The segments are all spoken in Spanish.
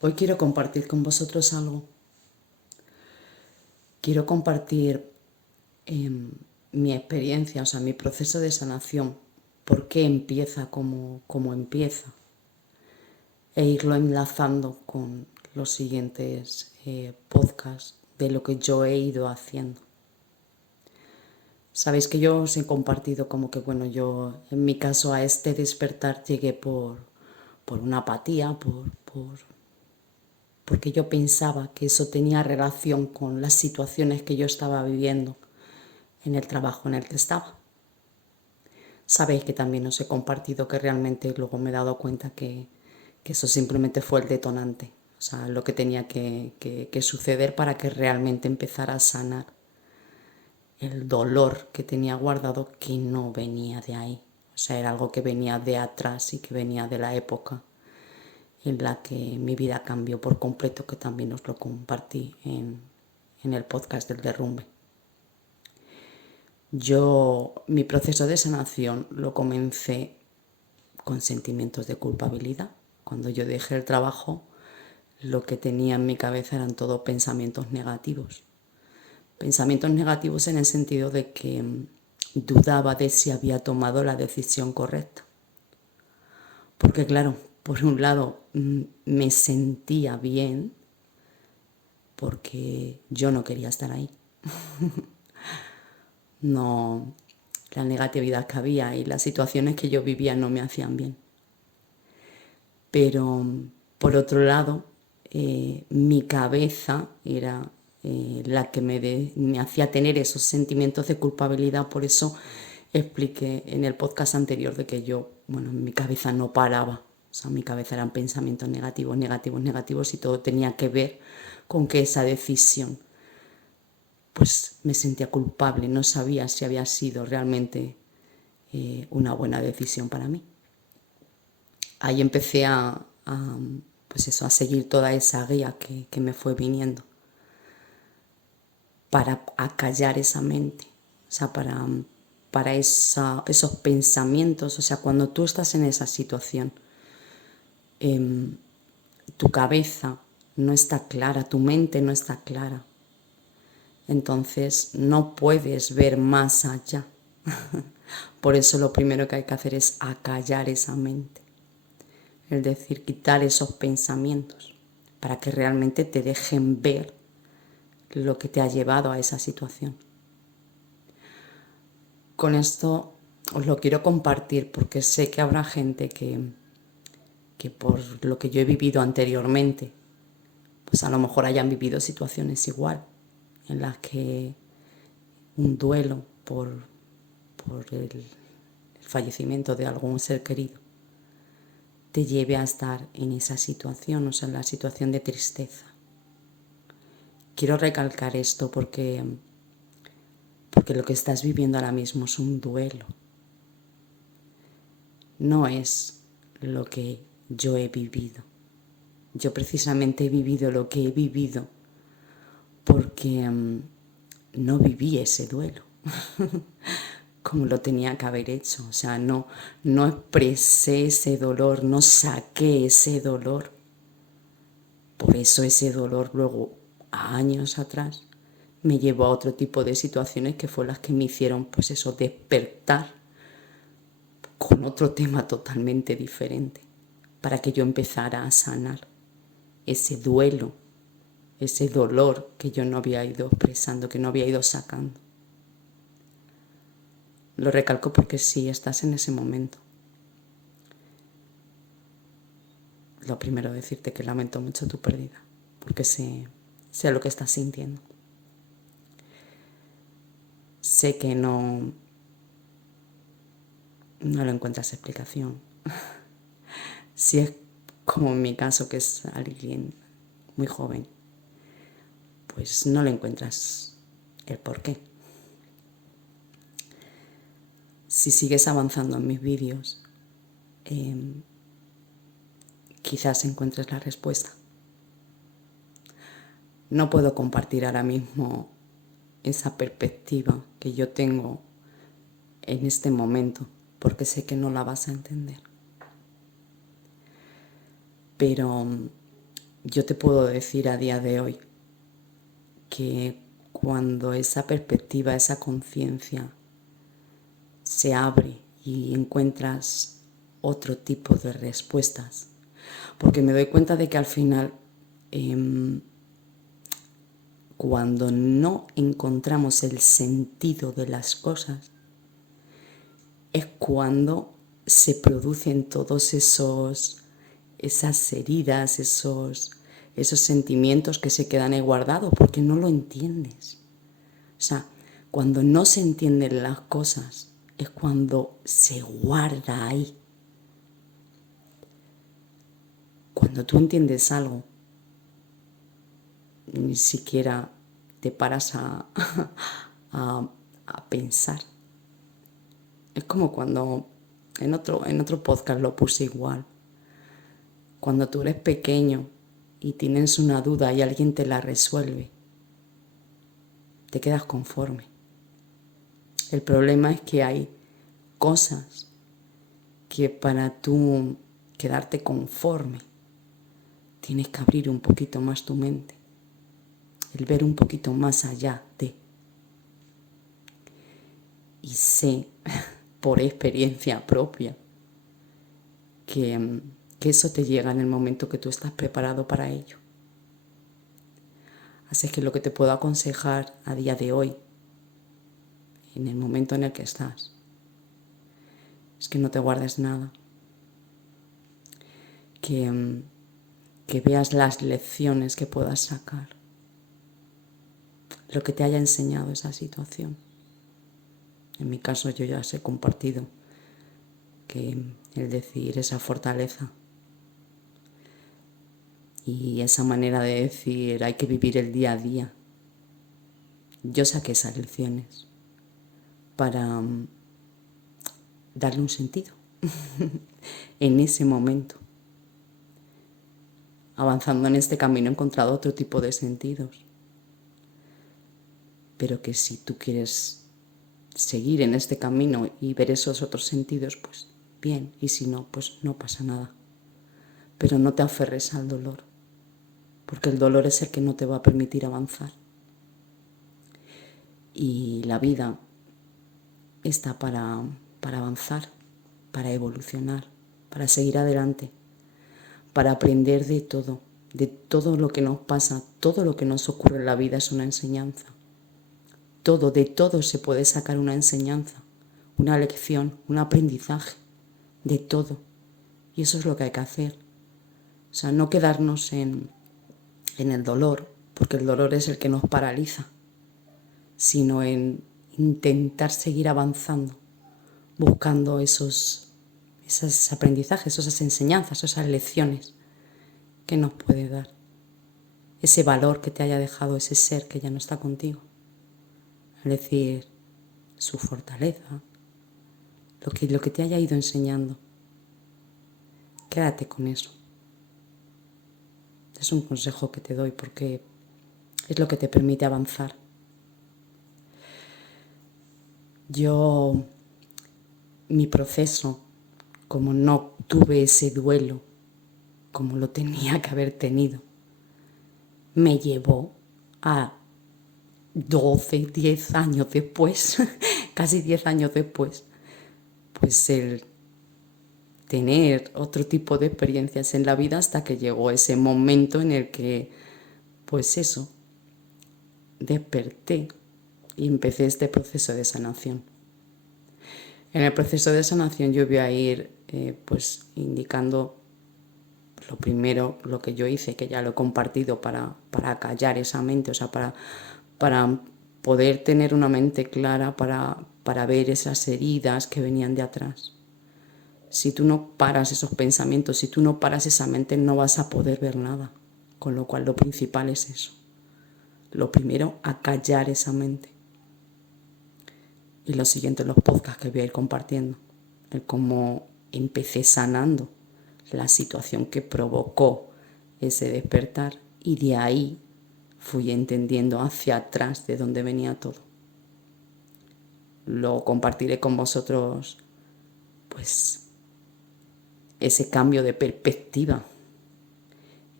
Hoy quiero compartir con vosotros algo. Quiero compartir mi experiencia, o sea, mi proceso de sanación, por qué empieza como empieza, e irlo enlazando con los siguientes podcasts de lo que yo he ido haciendo. Sabéis que yo os he compartido como que, bueno, yo en mi caso a este despertar llegué por una apatía, porque yo pensaba que eso tenía relación con las situaciones que yo estaba viviendo en el trabajo en el que estaba. Sabéis que también os he compartido que realmente luego me he dado cuenta que eso simplemente fue el detonante, o sea, lo que tenía que suceder para que realmente empezara a sanar el dolor que tenía guardado, que no venía de ahí, o sea, era algo que venía de atrás y que venía de la época en la que mi vida cambió por completo, que también os lo compartí en el podcast del derrumbe. Mi proceso de sanación lo comencé con sentimientos de culpabilidad. Cuando yo dejé el trabajo, lo que tenía en mi cabeza eran todos pensamientos negativos. Pensamientos negativos en el sentido de que dudaba de si había tomado la decisión correcta. Porque claro, por un lado me sentía bien porque yo no quería estar ahí. No, la negatividad que había y las situaciones que yo vivía no me hacían bien. Pero por otro lado, mi cabeza era la que me hacía tener esos sentimientos de culpabilidad. Por eso expliqué en el podcast anterior de que mi cabeza no paraba. O sea, mi cabeza eran pensamientos negativos, negativos, negativos, y todo tenía que ver con que esa decisión, pues me sentía culpable, no sabía si había sido realmente una buena decisión para mí. Ahí empecé a seguir toda esa guía que me fue viniendo para acallar esa mente, o sea, para esos pensamientos. O sea, cuando tú estás en esa situación, tu cabeza no está clara, tu mente no está clara, entonces no puedes ver más allá. Por eso lo primero que hay que hacer es acallar esa mente, es decir, quitar esos pensamientos para que realmente te dejen ver lo que te ha llevado a esa situación. Con esto os lo quiero compartir porque sé que habrá gente que por lo que yo he vivido anteriormente, pues a lo mejor hayan vivido situaciones igual, en las que un duelo por el fallecimiento de algún ser querido te lleve a estar en esa situación, o sea, en la situación de tristeza. Quiero recalcar esto porque lo que estás viviendo ahora mismo es un duelo. No es lo que yo he vivido. Yo precisamente he vivido lo que he vivido porque no viví ese duelo como lo tenía que haber hecho. O sea, no expresé ese dolor, no saqué ese dolor. Por eso ese dolor luego, años atrás, me llevó a otro tipo de situaciones que fueron las que me hicieron, pues eso, despertar con otro tema totalmente diferente, para que yo empezara a sanar ese duelo, ese dolor que yo no había ido expresando, que no había ido sacando. Lo recalco porque si estás en ese momento, lo primero decirte que lamento mucho tu pérdida, porque sé lo que estás sintiendo. Sé que no le encuentras explicación. Si es como en mi caso, que es alguien muy joven, pues no le encuentras el porqué. Si sigues avanzando en mis vídeos, quizás encuentres la respuesta. No puedo compartir ahora mismo esa perspectiva que yo tengo en este momento, porque sé que no la vas a entender. Pero yo te puedo decir a día de hoy que cuando esa perspectiva, esa conciencia se abre y encuentras otro tipo de respuestas, porque me doy cuenta de que al final cuando no encontramos el sentido de las cosas es cuando se producen todos esas heridas, esos sentimientos que se quedan ahí guardados porque no lo entiendes. O sea, cuando no se entienden las cosas es cuando se guarda ahí. Cuando tú entiendes algo, ni siquiera te paras a pensar. Es como cuando en otro podcast lo puse igual. Cuando tú eres pequeño y tienes una duda y alguien te la resuelve, te quedas conforme. El problema es que hay cosas que para tú quedarte conforme tienes que abrir un poquito más tu mente, el ver un poquito más allá de. Y sé por experiencia propia que eso te llega en el momento que tú estás preparado para ello. Así que lo que te puedo aconsejar a día de hoy, en el momento en el que estás, es que no te guardes nada, que veas las lecciones que puedas sacar, lo que te haya enseñado esa situación. En mi caso yo ya os he compartido que el decir esa fortaleza y esa manera de decir hay que vivir el día a día. Yo saqué esas lecciones para darle un sentido en ese momento. Avanzando en este camino he encontrado otro tipo de sentidos. Pero que si tú quieres seguir en este camino y ver esos otros sentidos, pues bien, y si no, pues no pasa nada. Pero no te aferres al dolor, porque el dolor es el que no te va a permitir avanzar. Y la vida está para avanzar, para evolucionar, para seguir adelante, para aprender de todo lo que nos pasa, todo lo que nos ocurre en la vida es una enseñanza. De todo se puede sacar una enseñanza, una lección, un aprendizaje, de todo. Y eso es lo que hay que hacer. O sea, no quedarnos en el dolor, porque el dolor es el que nos paraliza, sino en intentar seguir avanzando, buscando esos aprendizajes, esas enseñanzas, esas lecciones que nos puede dar. Ese valor que te haya dejado ese ser que ya no está contigo. Es decir, su fortaleza, lo que te haya ido enseñando. Quédate con eso. Es un consejo que te doy porque es lo que te permite avanzar. Mi proceso, como no tuve ese duelo como lo tenía que haber tenido, me llevó a 12, 10 años después, casi 10 años después, pues el tener otro tipo de experiencias en la vida hasta que llegó ese momento en el que, pues eso, desperté y empecé este proceso de sanación. En el proceso de sanación yo voy a ir pues indicando lo primero, lo que yo hice, que ya lo he compartido para callar esa mente, o sea, para poder tener una mente clara, para ver esas heridas que venían de atrás. Si tú no paras esos pensamientos, si tú no paras esa mente, no vas a poder ver nada. Con lo cual lo principal es eso. Lo primero, acallar esa mente. Y lo siguiente, los podcasts que voy a ir compartiendo. El cómo empecé sanando la situación que provocó ese despertar. Y de ahí fui entendiendo hacia atrás de dónde venía todo. Lo compartiré con vosotros, pues, ese cambio de perspectiva,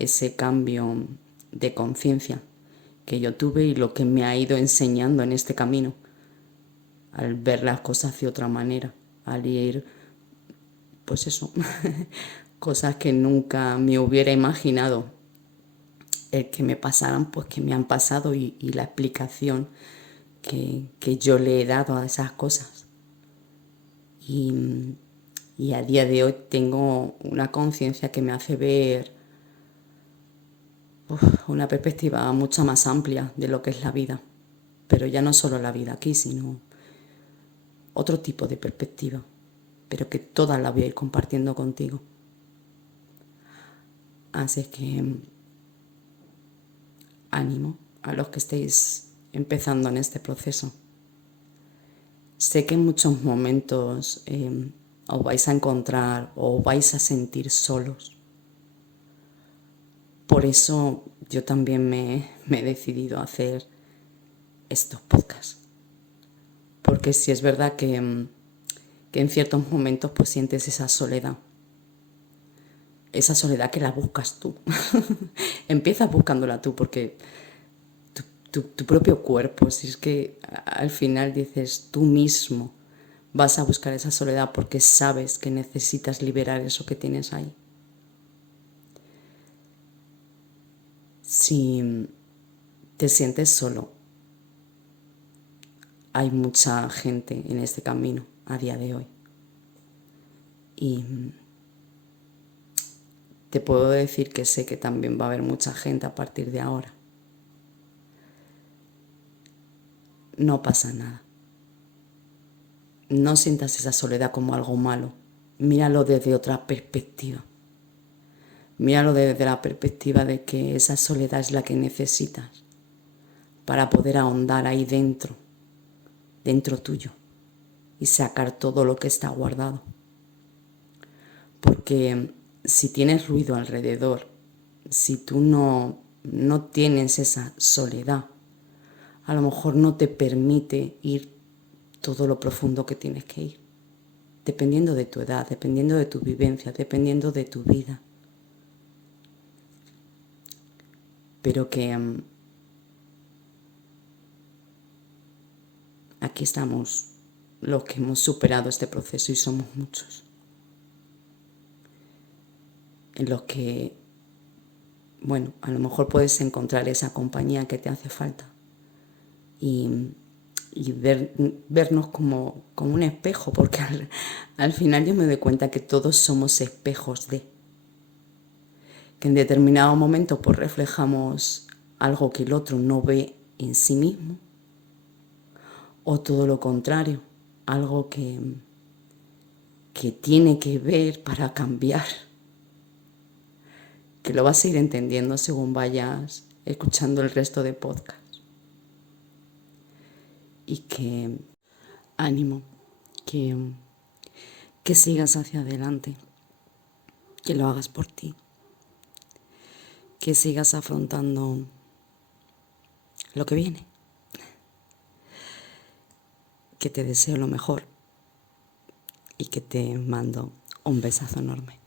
ese cambio de conciencia que yo tuve y lo que me ha ido enseñando en este camino, al ver las cosas de otra manera, al ir, pues eso, cosas que nunca me hubiera imaginado el que me pasaran, pues que me han pasado y la explicación que yo le he dado a esas cosas. Y a día de hoy tengo una conciencia que me hace ver una perspectiva mucho más amplia de lo que es la vida. Pero ya no solo la vida aquí, sino otro tipo de perspectiva. Pero que todas las voy a ir compartiendo contigo. Así que ánimo a los que estéis empezando en este proceso. Sé que en muchos momentos os vais a encontrar o os vais a sentir solos. Por eso yo también me he decidido a hacer estos podcasts. Porque sí es verdad que en ciertos momentos pues sientes esa soledad. Esa soledad que la buscas tú. Empiezas buscándola tú porque tu propio cuerpo, si es que al final dices tú mismo vas a buscar esa soledad porque sabes que necesitas liberar eso que tienes ahí. Si te sientes solo, hay mucha gente en este camino a día de hoy. Y te puedo decir que sé que también va a haber mucha gente a partir de ahora. No pasa nada. No sientas esa soledad como algo malo. Míralo desde otra perspectiva. Míralo desde la perspectiva de que esa soledad es la que necesitas para poder ahondar ahí dentro tuyo, y sacar todo lo que está guardado. Porque si tienes ruido alrededor, si tú no tienes esa soledad, a lo mejor no te permite ir todo lo profundo que tienes que ir, dependiendo de tu edad, dependiendo de tu vivencia, dependiendo de tu vida. Pero que aquí estamos los que hemos superado este proceso y somos muchos. En los que, bueno, a lo mejor puedes encontrar esa compañía que te hace falta y vernos como un espejo, porque al final yo me doy cuenta que todos somos espejos que en determinado momento pues reflejamos algo que el otro no ve en sí mismo, o todo lo contrario, algo que tiene que ver para cambiar, que lo vas a ir entendiendo según vayas escuchando el resto de podcasts. Y que ánimo, que sigas hacia adelante, que lo hagas por ti, que sigas afrontando lo que viene, que te deseo lo mejor y que te mando un besazo enorme.